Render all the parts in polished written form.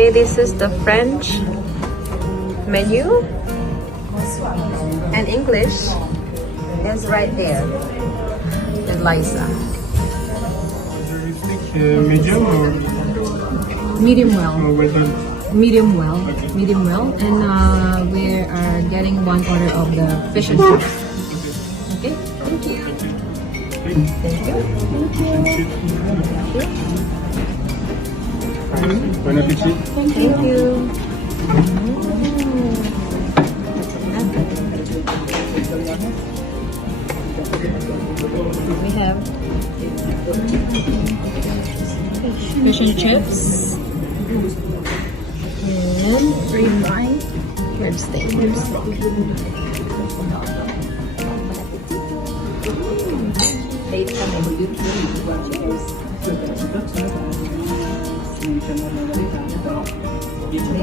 Okay, this is the French menu. And English is right there with Liza. Medium or Medium well. well done? Medium well. Medium well. And we are getting 1 order of the fish and chips. Okay? Thank you. Thank you. Bon appetit. Thank you. We have fish and chips and green wine, rib steak.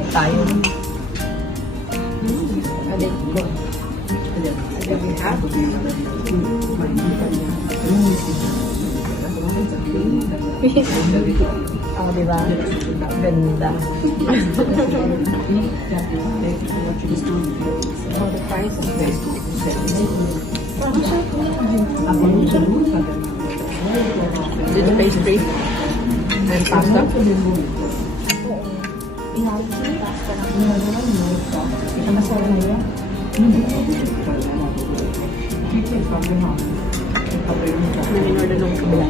Tayo. Oh, diba? Ganda. Oh, the price is very good. Did you pastry and pasta? Nag-in-order nung kabila.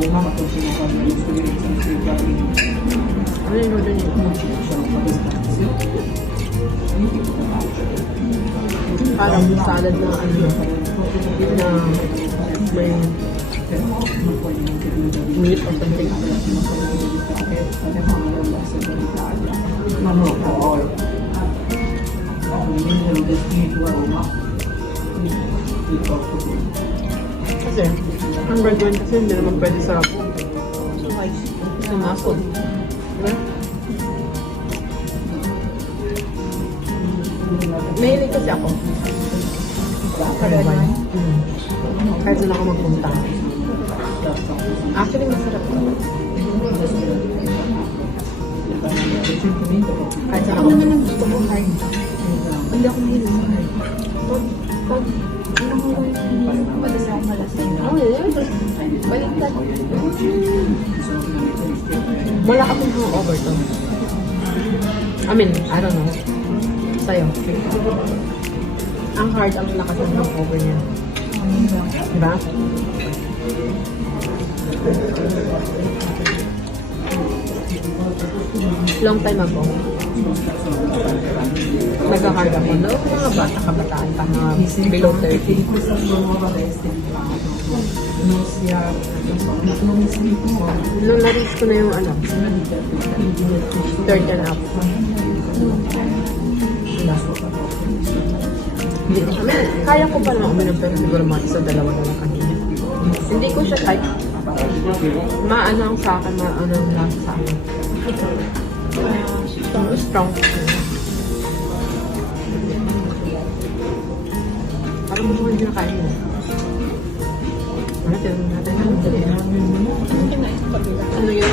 Ano in-order niyo? Parang salad na ano na may meat or something. Kasi, ang bread one kasi hindi naman pwede sa masod. Diba? Mahilig kasi ako. Kahit saan ako magpunta. Actually, masarap ko. Kahit saan ako naman ang gusto ko kahit. Hindi ako mahilig sa kahit. Pag ano ko pwede sa malasay na. Oh, yeah. Baliktad. Wala akong hangover to. I mean, I don't know. Sa'yo. Ang hard ang lakas ng hangover niya. Diba? Long time ago, nag-hard ako. Noong mga bata, kabataan pa, mga below 30. Nung na-reach ko na yung ano, third and up. Kaya ko pa naman uminom pero siguro mga isa dalawa na lang kanina. Hindi ko siya type. Maanang sa akin, maanang lang sa akin. Strong. Parang mo hindi na kaya mo. Ano tinanong natin? Ano yun?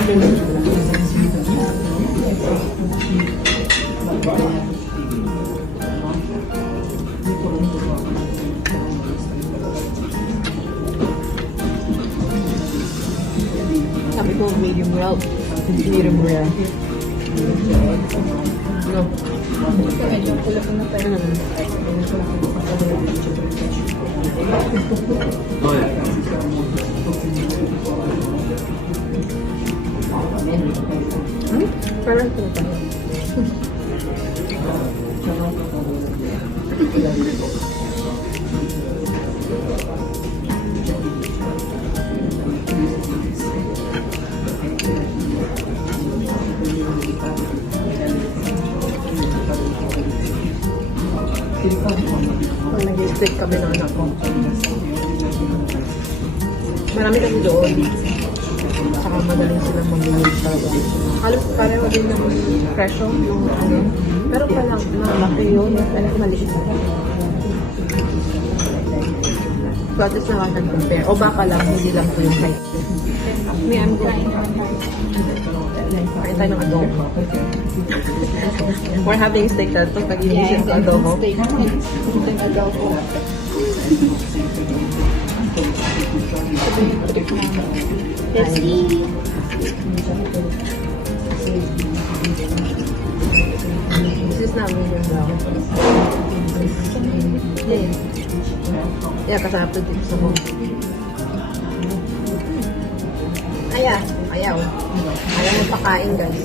Sabi ko medium well. Medium rare. No. Medyo kulap na pa yun. Parang ito pa. Pag nag-steak kami ng anak ko, marami kami doon. Saka madaling silang mag-uwi sa halos pareho din ng presyo yung ano. Pero parang malaki yun. Alam ko maliit na. So at least nakaka-compare. O baka lang, hindi lang po yung height. Me, I'm going. Kain tayo ng adobo. We're having steak na ito. Pag-inisip ng adobo. Steak adobo. Let's eat. This is not medium well. Yeah, kasi I have to dip sa mo. Ayaw. Ayaw mo pakain, guys.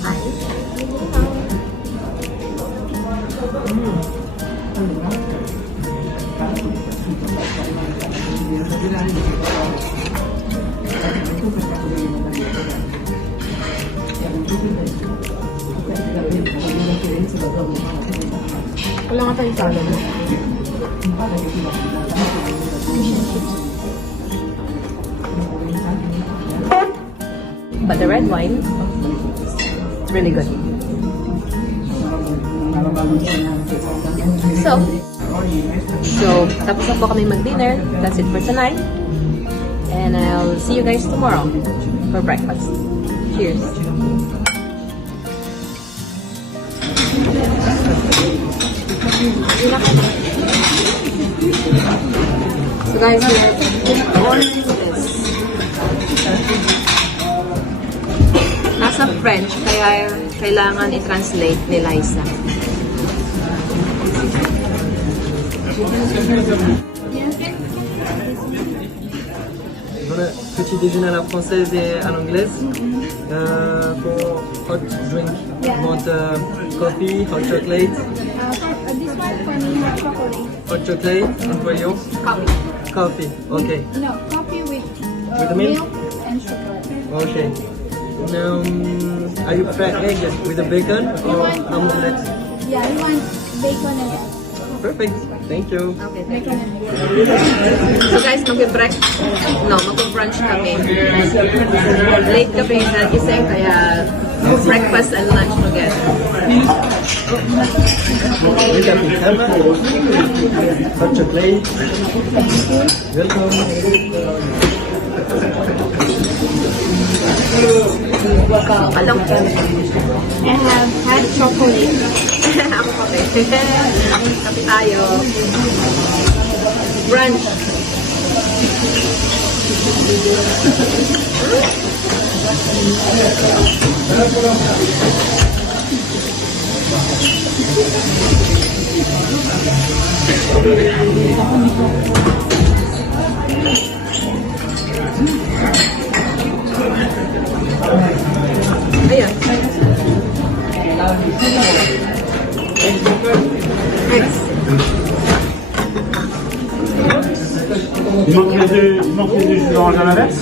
Pakain? Wala nga tayong salad mo. But the red wine, it's really good. So tapos na po kami mag-dinner. That's it for tonight. And I'll see you guys tomorrow for breakfast. Cheers! So guys, we're ordering this. Nasa French, kaya kailangan i-translate ni Liza. Voilà, petit déjeuner à la française et à l'anglaise. For hot drink, you want coffee, hot chocolate? This one for me, hot chocolate. Hot chocolate, and for you? Coffee. Coffee, okay. No, coffee with With the milk? and chocolate. Okay. Now, are you prefer egg with the bacon or omelette? Yeah, we want bacon and egg. Perfect, thank you. Okay, Bacon and egg. so guys, mag-brunch kami. Late kami nagising, kaya breakfast and lunch together. We got the camera. Hot chocolate. Welcome. Alam ko. I have hot chocolate. Ako kape. Kape tayo. Brunch. Ayan. Il manque les jus d'orange à l'inverse.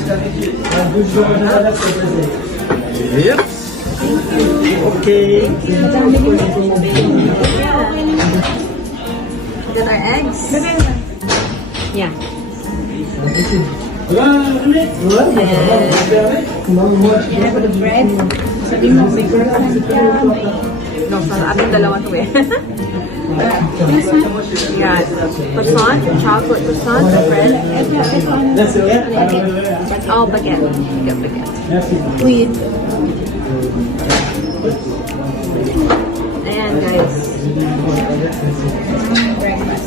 Yep. Okay. These are eggs. Yeah. Bread. Sabi mo, bacon and ham. No, sa ating dalawa to eh. This one. Yeah. Croissant, chocolate croissant, bread. Oh, baguette. Get baguette. With Ayan, guys. breakfast.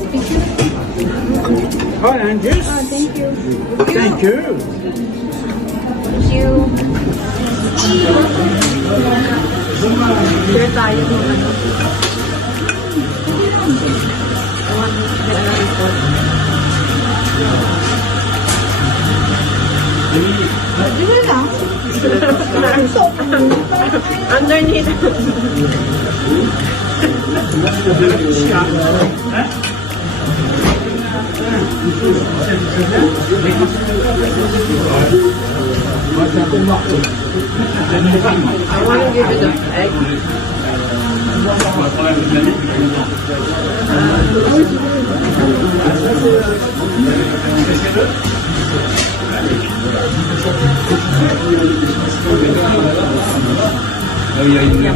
Oh, and juice. Oh, thank you. Thank you. Thank you. Share tayo ng ano. I want to get another report. Dito lang. Underneath. I want to give it the egg. Yeah, good.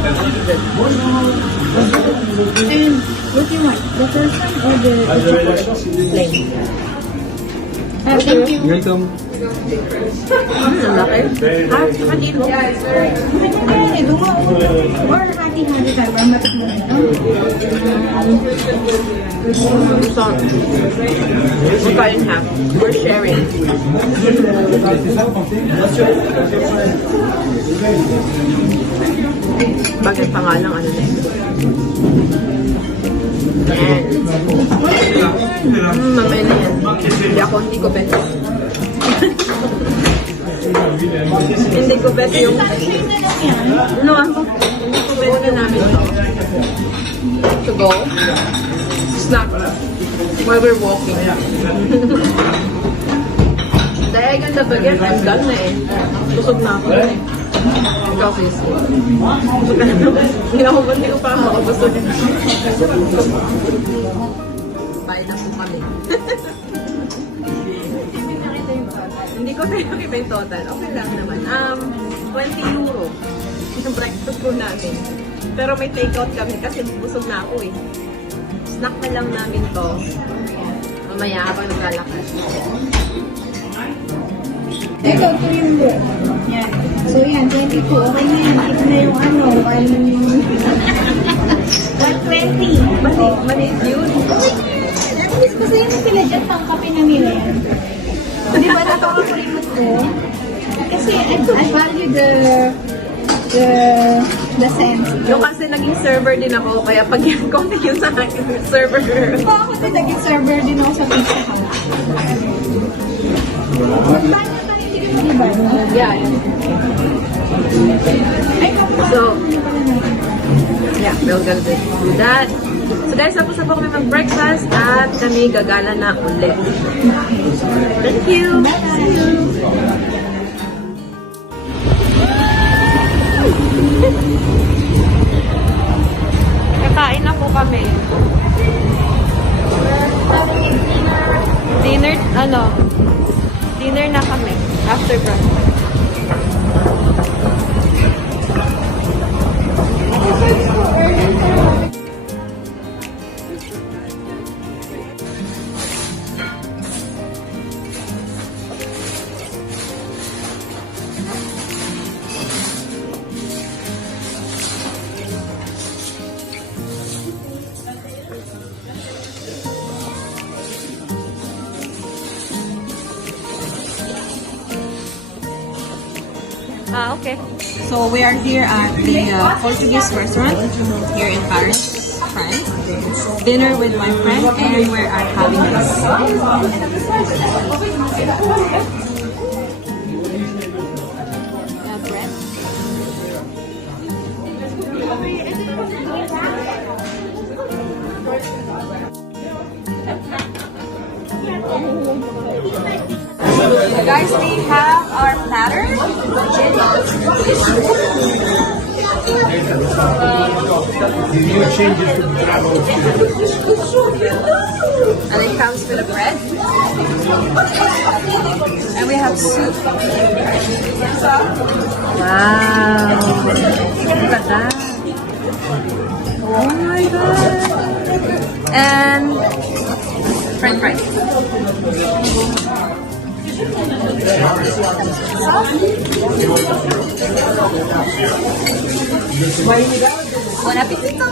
And what do you want? The first one or the Plain. Thank you. Welcome. Ang laki. Saka dito. Ano ito mo? Or hati-hati tayo para matikman ito. So, we're cutting half. We're sharing. Bakit pangalang ano na yun? Yan. Mamaya na yan. Hindi ko bet. Hindi ko bet yung... Ano ako? Hindi ko bet na namin to go. Snack. While we're walking. Dahil I got the baguette, I'm done na eh. Busog na ako. Ikaw, sis. Busog ka na. Hindi ko pa makabusog. Bye na po kami. Hindi ko tayo makita yung total. Okay lang naman. 20 euro. Yung breakfast po namin. Pero may take-out kami kasi busog na ako eh. Snack na lang namin to. Mamaya habang naglalakad. Ito, ito yung book. Yan. So yan, 22. Okay na yan. Ito na yung ano, 120. Maliit yun. At least kasi yun sila dyan pang kape na nila yan. Di ba natawa ko rin ko? Kasi I value the sense. Yung kasi naging server din ako, kaya pag yan konti yun sa akin, server. Ako din naging server din ako sa Pizza Hut. Diba? Yeah. So, yeah, we're gonna do that. So guys, tapos na po kami mag-breakfast at kami gagala na ulit. Thank you! Kakain na po kami. Dinner na kami after breakfast. Okay. So we are here at the Portuguese restaurant here in Paris, France. Dinner with my friend, and we are having this. Bread. Guys, we have our platter. And it comes with a bread. And we have soup. Wow! Look at that. Oh my god! And French fries. Buon appetito!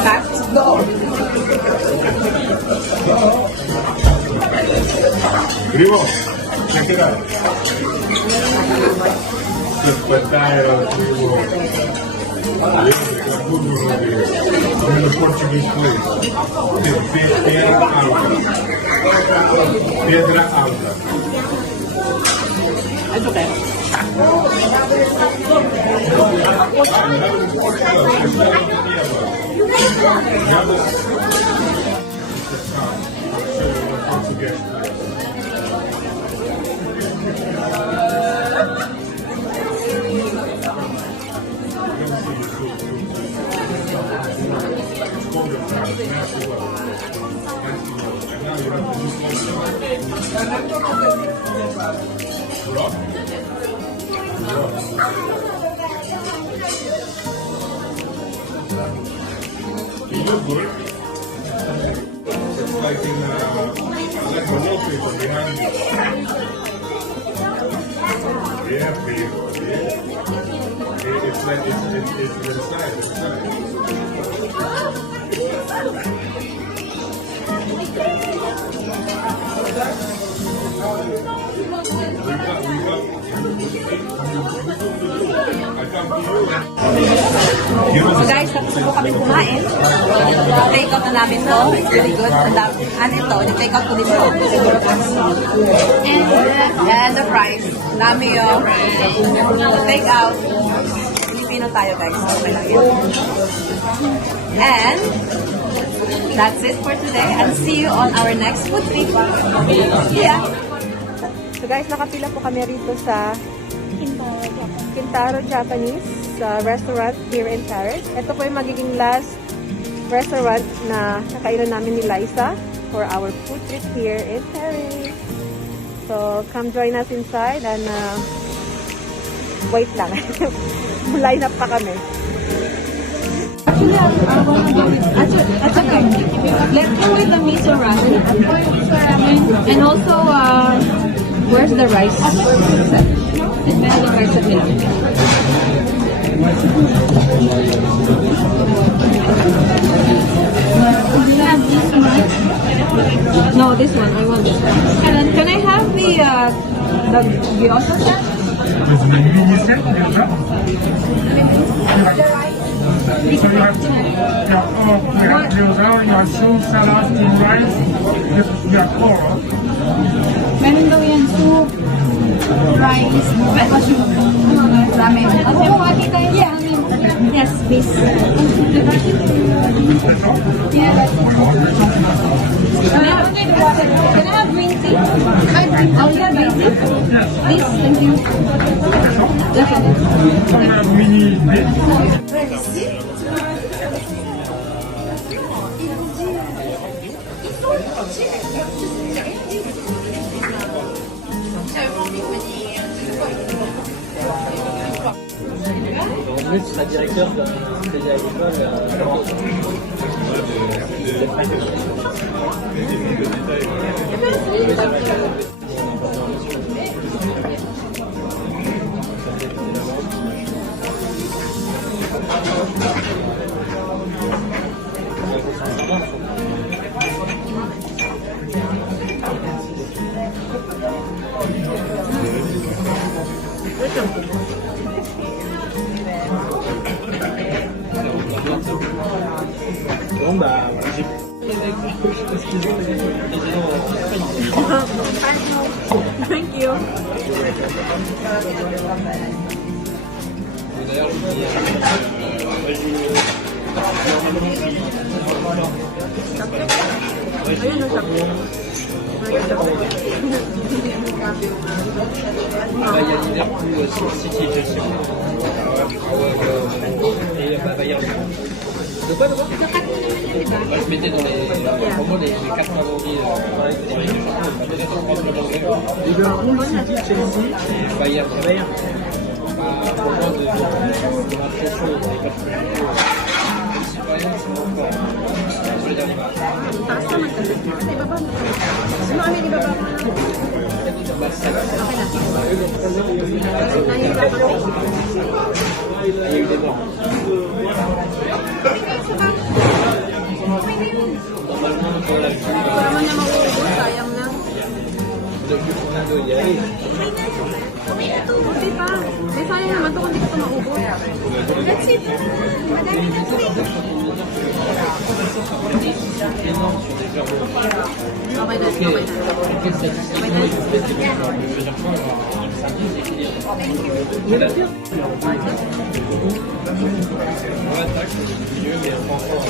Let's go! Primo, check it out. Spettacolo, primo. I'm in a Portuguese place. Pedra alta. Pedra alta. It's okay. You look good. It's like in like a wallpaper behind you. Yeah, baby. Yeah. It's like it's to the side. To the side. So guys, tapos na po kami kumain. Take out na namin to. It's really good. Ano ito? Take out ko din to. And the price. Dami yung take out. Filipino tayo guys. Okay lang yun. And that's it for today. And see you on our next food trip. Yeah. So guys, nakapila po kami rito sa Kintaro Japanese restaurant here in Paris. Ito po yung magiging last restaurant na nakailan namin ni Liza for our food trip here in Paris. So, come join us inside and wait lang. Line up pa kami. Actually, let's go with the miso ramen. And also, where's the rice? And meron yung rice sa pilang. No, this one. I want this one. Can I have the gyoza set? Mini set, so you have gyoza, you have soup, salad, steamed rice, you have coral. Meron daw yan soup, rice, ramen. Okay, makakita tayo sa amin. Yes, please. Yeah. Can I have green tea? I'll have green tea. Please, thank you. So you have mini bit. En plus, tu seras directeur déjà à l'école. Bon bah, j'ai... Thank you. Ayun, Bah, il y a Liverpool, City, Chelsea. Et Bayern. De quoi? Bah, je mettais dans pour moi, les 4 favoris dans les deux champions. Liverpool, City, Chelsea et Bayern. Pour moi, de l'impression, les 4 si Bayern, c'est mon fort. Sur les derniers matchs. Taas naman kasi. Kasi ibaba mo. Ano kami ibaba mo lang? Okay na. Nahihirap ako. Il y a eu des morts. Normalement, pour la Ito naman na mauubos. Sayang na. depuis le final, il y a eu. Hindi pa. May sayang naman ito kung hindi ko ito maubos. Let's see. Madami na po eh. Énorme sur des verbaux. Okay na. Okay na. Quelle statistique? On attaque au milieu, mais on prend fort.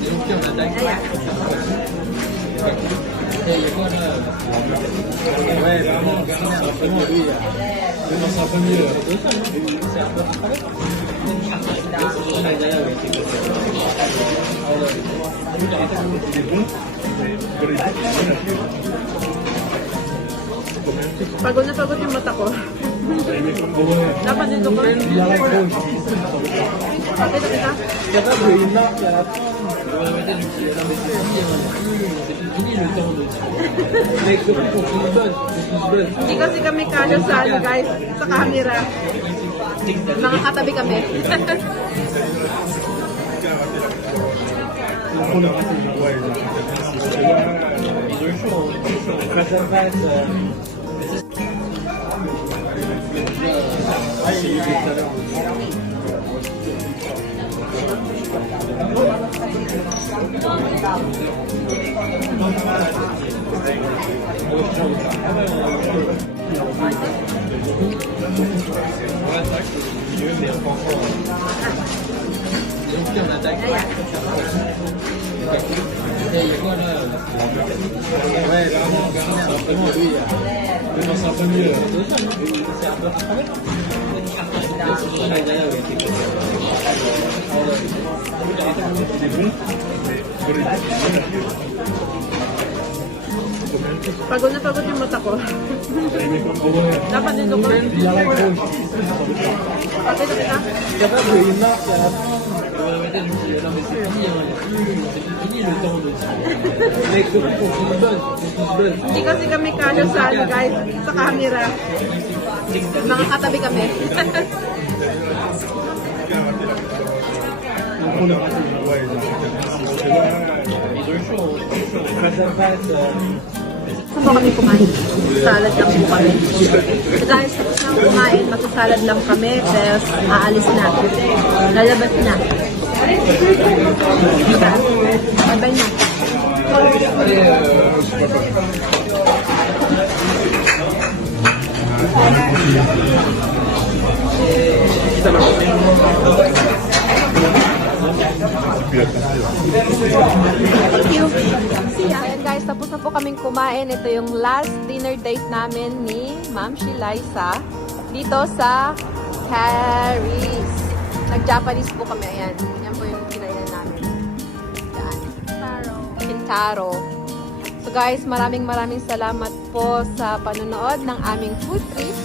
Et donc, on attaque. Et il y a quoi là? Ouais, vraiment, c'est un peu mieux. Oui, c'est un peu mieux. C'est un peu mieux. Pagod na pagod yung mata ko. Dapat dito ko. Pati na kita. Hindi kasi kami kasya sa ano guys, sa camera. Mga katabi kami. Et il y a quoi là? Ouais, vraiment, c'est un peu mieux. Oui, c'est un peu mieux. C'est un peu Pagod na pagod yung mata ko. Dapat dito ko. Pati na kita. Hindi kasi kami kasya sa ano guys, sa camera. Mga katabi kami. Saan ba kami kumain? Salad lang po kami. So guys, tapos na kumain, magsasalad lang kami, tapos aalis na. Lalabas na. Bye-bye na. Thank you. Ayan guys, tapos na po kaming kumain. Ito yung last dinner date namin ni Ma'am Liza dito sa Paris. Nag-Japanese po kami. Ayan. Yan po yung kinainan namin. Yan. Pintaro. So guys, maraming salamat po sa panonood ng aming food trip.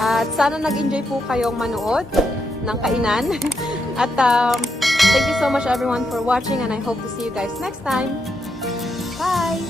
At sana nag-enjoy po kayong manood ng kainan. At thank you so much everyone for watching and I hope to see you guys next time. Bye!